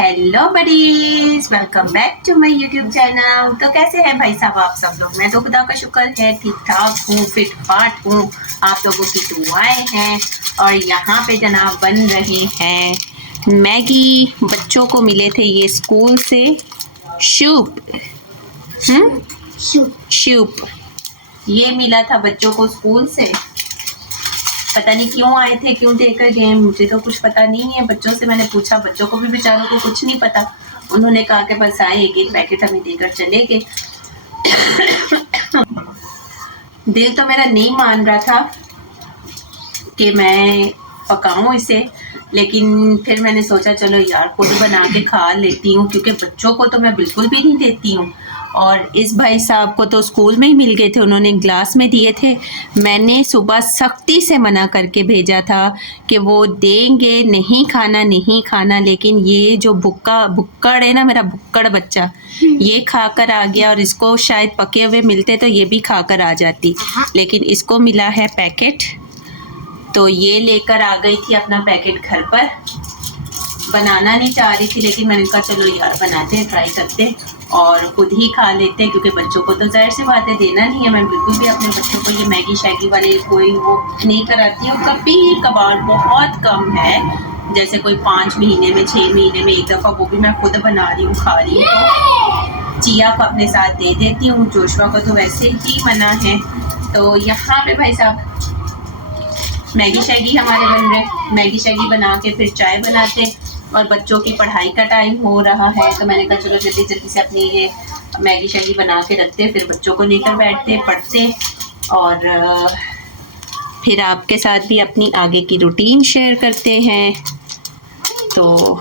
Hello buddies, welcome back to my YouTube channel. तो कैसे हैं भाई साहब आप सब लोग? मैं तो खुदा का शुक्र है ठीक ठाक हूँ, फिट फाट हूँ। आप लोगों की दुआएं हैं। और यहाँ पे जनाब बन रहे हैं मैगी। बच्चों को मिले थे ये स्कूल से सूप। सूप ये मिला था बच्चों को स्कूल से। पता नहीं क्यों आए थे, क्यों देकर गए, मुझे तो कुछ पता नहीं है। बच्चों से मैंने पूछा, बच्चों को भी बेचारों को कुछ नहीं पता। उन्होंने कहा कि बस आए, एक एक पैकेट हमें देकर चले गए। दिल तो मेरा नहीं मान रहा था कि मैं पकाऊं इसे, लेकिन फिर मैंने सोचा चलो यार खुद बना के खा लेती हूँ, क्योंकि बच्चों को तो मैं बिल्कुल भी नहीं देती हूँ। और इस भाई साहब को तो स्कूल में ही मिल गए थे, उन्होंने ग्लास में दिए थे। मैंने सुबह सख्ती से मना करके भेजा था कि वो देंगे, नहीं खाना नहीं खाना, लेकिन ये जो बुक्कड़ है ना, मेरा बुक्कड़ बच्चा, ये खाकर आ गया। और इसको शायद पके हुए मिलते तो ये भी खाकर आ जाती, लेकिन इसको मिला है पैकेट। तो ये लेकर आ गई थी अपना पैकेट घर पर। बनाना नहीं चाह रही थी, लेकिन मैंने कहा चलो यार बनाते हैं, ट्राई करते हैं और खुद ही खा लेते हैं, क्योंकि बच्चों को तो जाहिर सी बात है देना नहीं है। मैं बिल्कुल भी अपने बच्चों को ये मैगी शैगी वाले कोई वो नहीं कराती हूँ। कभी कभार बहुत कम है, जैसे कोई 5 महीने में 6 महीने में एक दफ़ा, वो भी मैं खुद बना रही हूँ, खा रही हूँ। तो चिया को अपने साथ दे देती हूँ, जोशुआ को तो वैसे ही मना है। तो यहाँ पे भाई साहब मैगी शैगी हमारे बन रहे। मैगी शैगी बना के फिर चाय बनाते, और बच्चों की पढ़ाई का टाइम हो रहा है, तो मैंने कहा चलो जल्दी जल्दी से अपनी ये मैगी शैगी बना के रखते, फिर बच्चों को लेकर बैठते, पढ़ते, और फिर आपके साथ भी अपनी आगे की रूटीन शेयर करते हैं। तो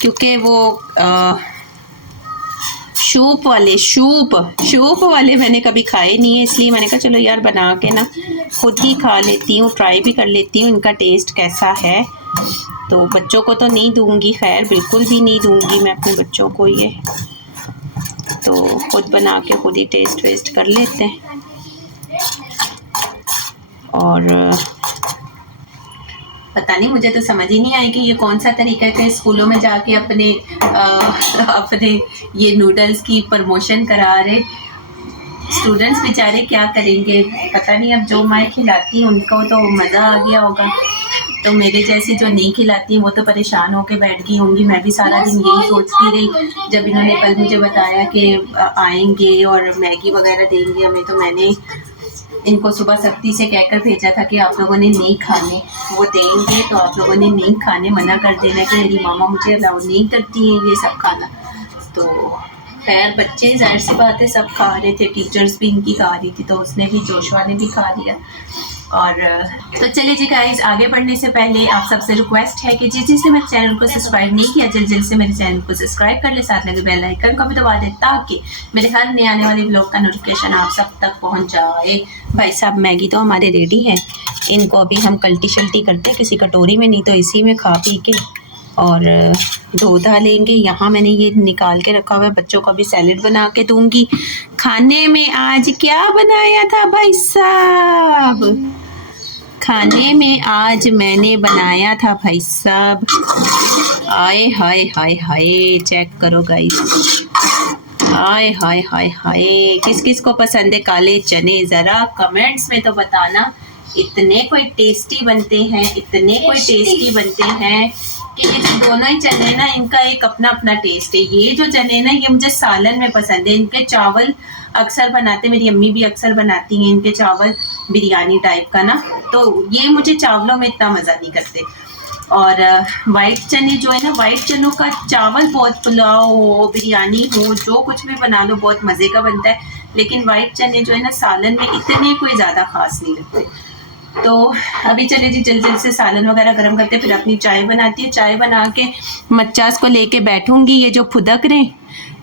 क्योंकि वो सूप वाले मैंने कभी खाए नहीं है, इसलिए मैंने कहा चलो यार बना के ना खुद ही खा लेती हूँ, ट्राई भी कर लेती हूँ इनका टेस्ट कैसा है। तो बच्चों को तो नहीं दूंगी, खैर बिल्कुल भी नहीं दूंगी मैं अपने बच्चों को ये। तो खुद बना के खुद ही टेस्ट वेस्ट कर लेते हैं। और पता नहीं, मुझे तो समझ ही नहीं आई कि ये कौन सा तरीका है कि स्कूलों में जाके अपने ये नूडल्स की प्रमोशन करा रहे। स्टूडेंट्स बेचारे क्या करेंगे पता नहीं। अब जो मैं खिलाती हूँ उनको तो मज़ा आ गया होगा, तो मेरे जैसी जो नहीं खिलाती वो तो परेशान होके बैठ गई होंगी। मैं भी सारा दिन यही सोचती रही। जब इन्होंने कल मुझे बताया कि आएंगे और मैगी वगैरह देंगे हमें, तो मैंने इनको सुबह सख्ती से कहकर भेजा था कि आप लोगों ने नहीं खाने, वो देंगे तो आप लोगों ने नहीं खाने, मना कर देना कि मेरी मामा मुझे अलाउ नहीं करती हैं ये सब खाना। तो खैर बच्चे जाहिर सी बात है सब खा रहे थे, टीचर्स भी इनकी खा रही थी, तो उसने भी, जोशुआ ने भी खा लिया। और तो चलिए जी गाइस, आगे बढ़ने से पहले आप सबसे रिक्वेस्ट है कि जिसने मेरे चैनल को सब्सक्राइब नहीं किया जल्द से मेरे चैनल को सब्सक्राइब कर ले, साथ लगे बेल आइकन को भी दबा दे, ताकि मेरे हर नए आने वाले व्लॉग का नोटिफिकेशन आप सब तक पहुंच जाए। भाई साहब मैगी तो हमारे रेडी है, इनको अभी हम कल्टी शल्टी करते हैं किसी कटोरी में, नहीं तो इसी में खा पी के और धो धा लेंगे। यहाँ मैंने ये निकाल के रखा हुआ है, बच्चों को अभी सैलेड बना के दूंगी। खाने में आज क्या बनाया था भाई साहब? खाने में आज मैंने बनाया था भाई साहब, आए हाय हाय हाय, चेक करो गाइस, हाय हाय हाय हाय। किस किस को पसंद है काले चने, ज़रा कमेंट्स में तो बताना। इतने कोई टेस्टी बनते हैं, इतने कोई टेस्टी बनते हैं कि ये जो दोनों ही चने ना, इनका एक अपना अपना टेस्ट है। ये जो चने ना, ये मुझे सालन में पसंद है। इनके चावल अक्सर बनाते, मेरी अम्मी भी अक्सर बनाती हैं इनके चावल, बिरयानी टाइप का ना, तो ये मुझे चावलों में इतना मज़ा नहीं करते। और वाइट चने जो है ना, वाइट चनों का चावल बहुत, पुलाव हो, बिरयानी हो, जो कुछ भी बना लो बहुत मज़े का बनता है। लेकिन वाइट चने जो है ना, सालन में इतने कोई ज़्यादा खास नहीं लगते। तो अभी चले जी जल्दी से सालन वगैरह गर्म करते, फिर अपनी चाय बनाती है। चाय बना के मच्चास को लेके बैठूंगी, ये जो फुदक रहे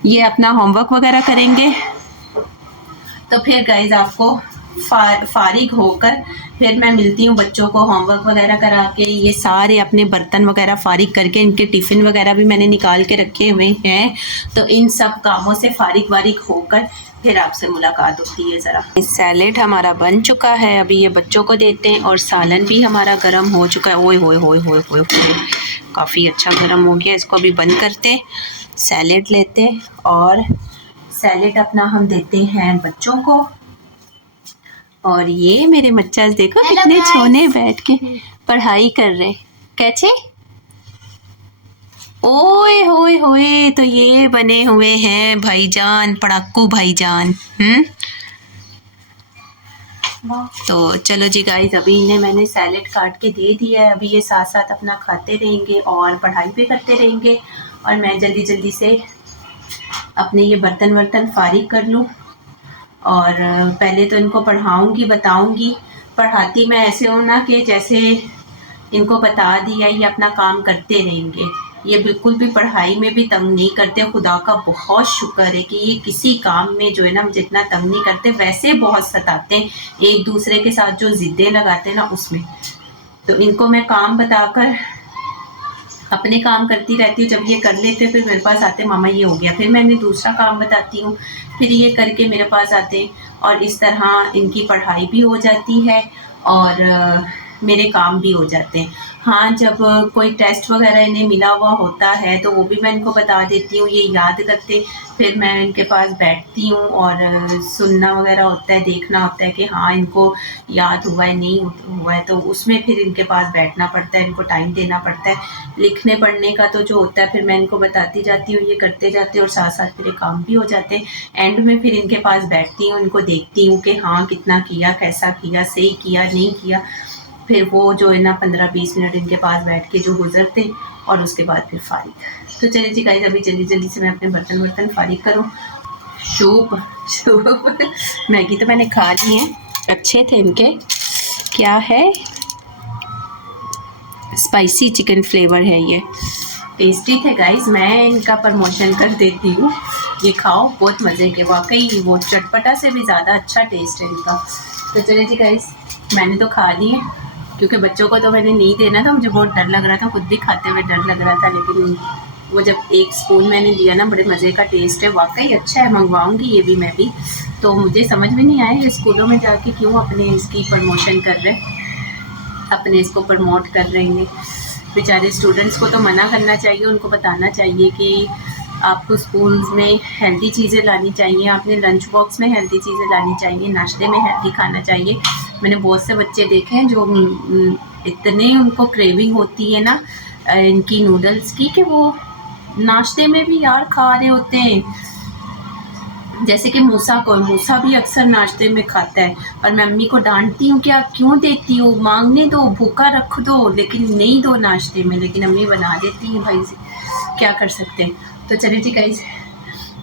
ये अपना होमवर्क वगैरह करेंगे। तो फिर गाइज आपको फारिग होकर फिर मैं मिलती हूँ बच्चों को होमवर्क वगैरह करा के। ये सारे अपने बर्तन वगैरह फारिग करके, इनके टिफ़िन वगैरह भी मैंने निकाल के रखे हुए हैं, तो इन सब कामों से फारिग वारिग होकर फिर आपसे मुलाकात होती है। ज़रा सैलेड हमारा बन चुका है, अभी ये बच्चों को देते हैं, और सालन भी हमारा गर्म हो चुका है। ओए होए होए होए होए, काफ़ी अच्छा गर्म हो गया। इसको अभी बंद करते, सैलेड लेते और सैलेड अपना हम देते हैं बच्चों को। और ये मेरे बच्चा देखो कितने छोने बैठ के पढ़ाई कर रहे। कैसे? ओए होए होए, तो ये बने हुए हैं भाईजान, पड़ाकू भाईजान। तो चलो जी गाइस, अभी इन्हें मैंने सैलेड काट के दे दिया है। अभी ये साथ साथ अपना खाते रहेंगे और पढ़ाई भी करते रहेंगे, और मैं जल्दी जल्दी से अपने ये बर्तन वर्तन फारिग कर लूँ। और पहले तो इनको पढ़ाऊँगी, बताऊँगी। पढ़ाती मैं ऐसे हूँ ना कि जैसे इनको बता दिया, ये अपना काम करते रहेंगे। ये बिल्कुल भी पढ़ाई में भी तंग नहीं करते। खुदा का बहुत शुक्र है कि ये किसी काम में जो है ना मुझे इतना तंग नहीं करते। वैसे बहुत सताते हैं, एक दूसरे के साथ जो ज़िद्दें लगाते हैं ना उसमें। तो इनको मैं काम बताकर अपने काम करती रहती हूँ। जब ये कर लेते फिर मेरे पास आते, मामा ये हो गया, फिर मैं इन्हें दूसरा काम बताती हूँ, फिर ये करके मेरे पास आते, और इस तरह इनकी पढ़ाई भी हो जाती है और मेरे काम भी हो जाते हैं। हाँ, जब कोई टेस्ट वगैरह इन्हें मिला हुआ होता है तो वो भी मैं इनको बता देती हूँ, ये याद करते, फिर मैं इनके पास बैठती हूँ और सुनना वगैरह होता है, देखना होता है कि हाँ इनको याद हुआ है नहीं हुआ है, तो उसमें फिर इनके पास बैठना पड़ता है, इनको टाइम देना पड़ता है। लिखने पढ़ने का तो जो होता है फिर मैं इनको बताती जाती हूँ, ये करते जाते हैं, और साथ साथ मेरे काम भी हो जाते हैं। एंड में फिर इनके पास बैठती हूँ, इनको देखती हूँ कि हाँ कितना किया, कैसा किया, सही किया, नहीं किया। फिर वो जो है ना 15-20 मिनट इनके पास बैठ के जो गुजरते, और उसके बाद फिर फारिग। तो चलिए जी गाइस, अभी जल्दी जल्दी से मैं अपने बर्तन वर्तन फारिग करूँ। सूप मैगी तो मैंने खा ली है, अच्छे थे इनके। क्या है, स्पाइसी चिकन फ्लेवर है, ये टेस्टी थे गाइस। मैं इनका प्रमोशन कर देती हूँ, ये खाओ, बहुत मज़े के, वाकई वो चटपटा से भी ज़्यादा अच्छा टेस्ट है इनका। तो चलिए जी गाइस, मैंने तो खा लिए, क्योंकि बच्चों को तो मैंने नहीं देना था, मुझे बहुत डर लग रहा था, खुद भी खाते हुए डर लग रहा था, लेकिन वो जब एक स्पून मैंने दिया ना, बड़े मज़े का टेस्ट है, वाकई अच्छा है, मंगवाऊंगी ये भी मैं भी। तो मुझे समझ में नहीं आया ये स्कूलों में जाके क्यों अपने इसकी प्रमोशन कर रहे, अपने इसको प्रमोट कर रहे हैं। बेचारे स्टूडेंट्स को तो मना करना चाहिए, उनको बताना चाहिए कि आपको स्कूल्स में हेल्दी चीज़ें लानी चाहिए, आपने लंच बॉक्स में हेल्दी चीज़ें लानी चाहिए, नाश्ते में हेल्दी खाना चाहिए। मैंने बहुत से बच्चे देखे हैं जो इतने उनको क्रेविंग होती है ना इनकी नूडल्स की, कि वो नाश्ते में भी यार खा रहे होते हैं। जैसे कि मूसा भी अक्सर नाश्ते में खाता है, और मैं अम्मी को डांटती हूँ कि आप क्यों देती हो, मांगने दो, भूखा रख दो, लेकिन नहीं दो नाश्ते में, लेकिन अम्मी बना देती हैं, भाई क्या कर सकते हैं। तो चलिए जी गाइस,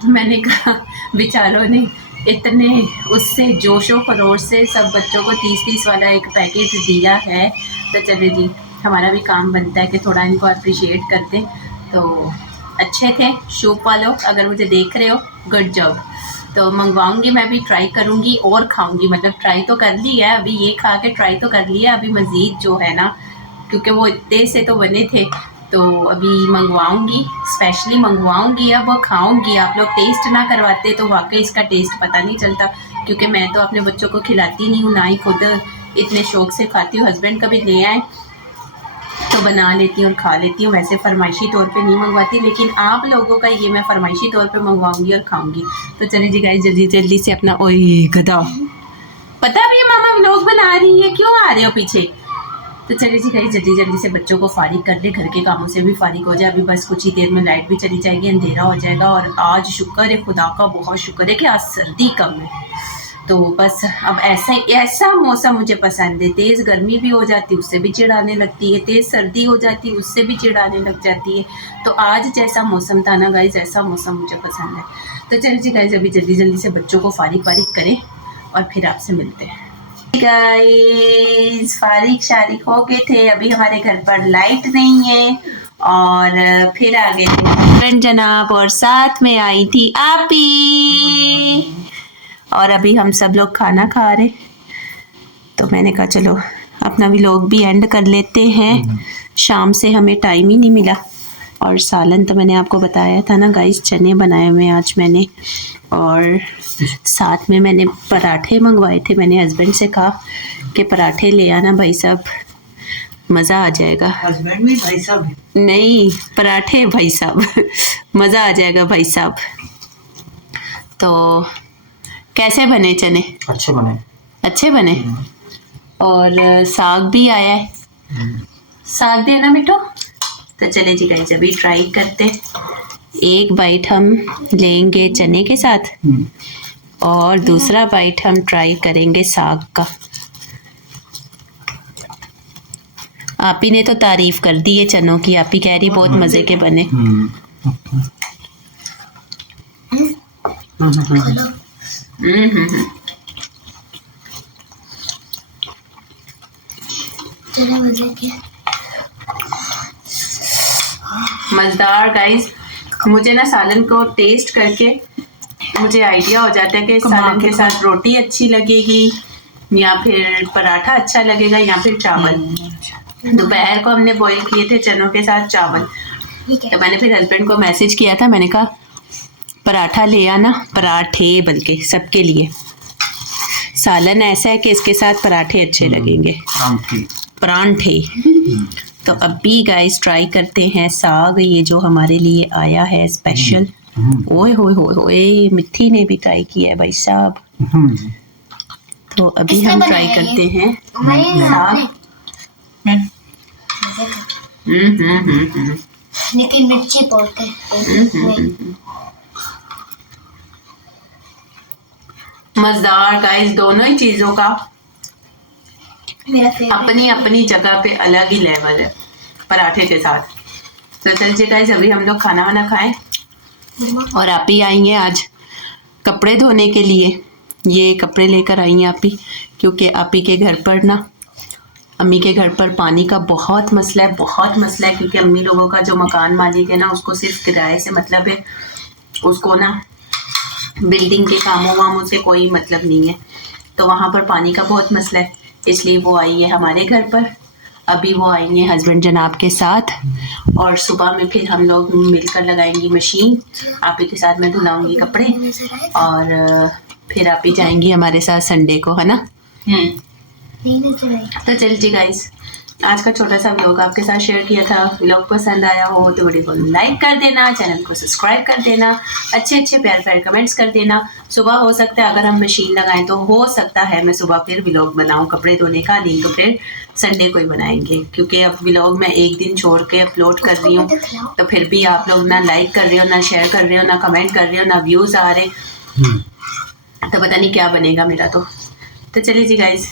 मैंने कहा बेचारों ने इतने उससे जोशो खरोश से सब बच्चों को 30-30 वाला एक पैकेट दिया है, तो चलिए जी हमारा भी काम बनता है कि थोड़ा इनको अप्रिशिएट करते। तो अच्छे थे शूप वालों, अगर मुझे देख रहे हो गुड जॉब। तो मंगवाऊंगी, मैं भी ट्राई करूंगी और खाऊंगी, मतलब ट्राई तो कर ली है, अभी ये खा के ट्राई तो कर लिया, अभी मज़ीद जो है ना, क्योंकि वो इतने से तो बने थे, तो अभी मंगवाऊंगी, स्पेशली मंगवाऊंगी, अब खाऊंगी। आप लोग टेस्ट ना करवाते तो वाकई इसका टेस्ट पता नहीं चलता, क्योंकि मैं तो अपने बच्चों को खिलाती नहीं हूँ, ना ही खुद इतने शौक से खाती हूँ। हस्बैंड कभी ले आए तो बना लेती हूँ और खा लेती हूँ, वैसे फरमाइशी तौर पे नहीं मंगवाती, लेकिन आप लोगों का ये मैं फरमाइशी तौर पे मंगवाऊंगी और खाऊंगी। तो चलिए जी गाइस, जल्दी जल्दी से अपना, ओए गधा, पता भी है मामा व्लॉग बना रही है, क्यों आ रहे हो पीछे। तो चलिए जी गाइस, जल्दी जल्दी से बच्चों को फारिग कर ले, घर के कामों से भी फारिग हो जाए। अभी बस कुछ ही देर में लाइट भी चली जाएगी, अंधेरा हो जाएगा, और आज शुक्र है, खुदा का बहुत शुक्र है कि आज सर्दी कम है। तो बस अब ऐसा मौसम मुझे पसंद है। तेज़ गर्मी भी हो जाती है, उससे भी चिढ़ आने लगती है, तेज़ सर्दी हो जाती है, उससे भी चिढ़ आने लग जाती है। तो आज जैसा मौसम था ना गाइस, ऐसा मौसम मुझे पसंद है। तो चलिए जी गाइस, अभी जल्दी जल्दी से बच्चों को फारिग करें और फिर आपसे मिलते हैं। गाइस, फारिग शारिग हो गए थे, अभी हमारे घर पर लाइट नहीं है, और फिर आ गए थे जनाब, और साथ में आई थी आपी, और अभी हम सब लोग खाना खा रहे। तो मैंने कहा चलो अपना व्लॉग भी एंड कर लेते हैं। शाम से हमें टाइम ही नहीं मिला। और सालन तो मैंने आपको बताया था ना गाइस, चने बनाए हुए आज मैंने, और साथ में मैंने पराठे मंगवाए थे। मैंने हस्बैंड से कहा कि पराठे ले आना भाई साहब, मज़ा आ जाएगा। हस्बैंड भी भाई साहब? नहीं, पराठे भाई साहब मज़ा आ जाएगा भाई साहब। तो कैसे बने चने? अच्छे बने। अच्छे बने। और साग भी आया है। साग देना बेटो। तो चले जी गाइस, अभी ट्राई करते। एक बाइट हम लेंगे चने के साथ और दूसरा बाइट हम ट्राई करेंगे साग का। आप ही ने तो तारीफ कर दी है चनों की, आप ही कह रही बहुत मजे के बने। मजेदार गाइस। मुझे ना सालन को टेस्ट करके मुझे आइडिया हो जाता है कि सालन के साथ रोटी अच्छी लगेगी या फिर पराठा अच्छा लगेगा या फिर चावल। दोपहर को हमने बॉईल किए थे चनों के साथ चावल। तो मैंने फिर हस्बैंड को मैसेज किया था, मैंने कहा पराठा ले आना, पराठे बल्कि सबके लिए। सालन ऐसा है कि इसके साथ पराठे अच्छे लगेंगे, परांठे। तो अभी गाइस ट्राई करते हैं साग, ये जो हमारे लिए आया है स्पेशल। ओए होए होए होए, मिट्टी ने भी ट्राई किया है भाई साहब। तो अभी हम ट्राई करते हैं साग। लेकिन मिर्ची बहुत है। मजेदार गाइस, दोनों ही चीजों का अपनी अपनी जगह पे अलग ही लेवल है पराठे के साथ। तो चलिए गाइस, अभी हम लोग खाना वाना खाएं। और आप ही आई हैं आज कपड़े धोने के लिए। ये कपड़े लेकर आई हैं आप ही, क्योंकि आप ही के घर पर ना, अम्मी के घर पर पानी का बहुत मसला है, बहुत मसला है। क्योंकि अम्मी लोगों का जो मकान मालिक है ना, उसको सिर्फ किराए से मतलब है, उसको ना बिल्डिंग के कामों वामों से कोई मतलब नहीं है। तो वहाँ पर पानी का बहुत मसला है, इसलिए वो आई है हमारे घर पर। अभी वो आएंगे हस्बैंड जनाब के साथ, और सुबह में फिर हम लोग मिलकर लगाएंगी मशीन। आप ही के साथ मैं धुलाऊंगी कपड़े, और फिर आप ही जाएंगी हमारे साथ संडे को, है ना। तो चलिए गाइस, आज का छोटा सा व्लॉग आपके साथ शेयर किया था। व्लॉग पसंद आया हो तो वीडियो को लाइक कर देना, चैनल को सब्सक्राइब कर देना, अच्छे अच्छे प्यार प्यार कमेंट्स कर देना। सुबह हो सकता है अगर हम मशीन लगाएं तो हो सकता है मैं सुबह फिर व्लॉग बनाऊं कपड़े धोने का, नहीं तो फिर संडे को ही बनाएंगे। क्योंकि अब व्लॉग मैं एक दिन छोड़ के अपलोड कर रही हूँ, तो फिर भी आप लोग ना लाइक कर रहे हो, ना शेयर कर रहे हो, ना कमेंट कर रहे हो, ना व्यूज़ आ रहे, तो पता नहीं क्या बनेगा मेरा। तो चलिए जी गाइज,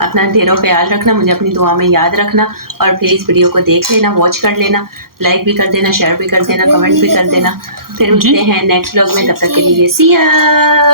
अपना ढेरों ख्याल रखना, मुझे अपनी दुआ में याद रखना, और प्लीज़ वीडियो को देख लेना, वॉच कर लेना, लाइक भी कर देना, शेयर भी कर देना, कमेंट भी कर देना। फिर मिलते हैं नेक्स्ट व्लॉग में, तब तक के लिए सी या।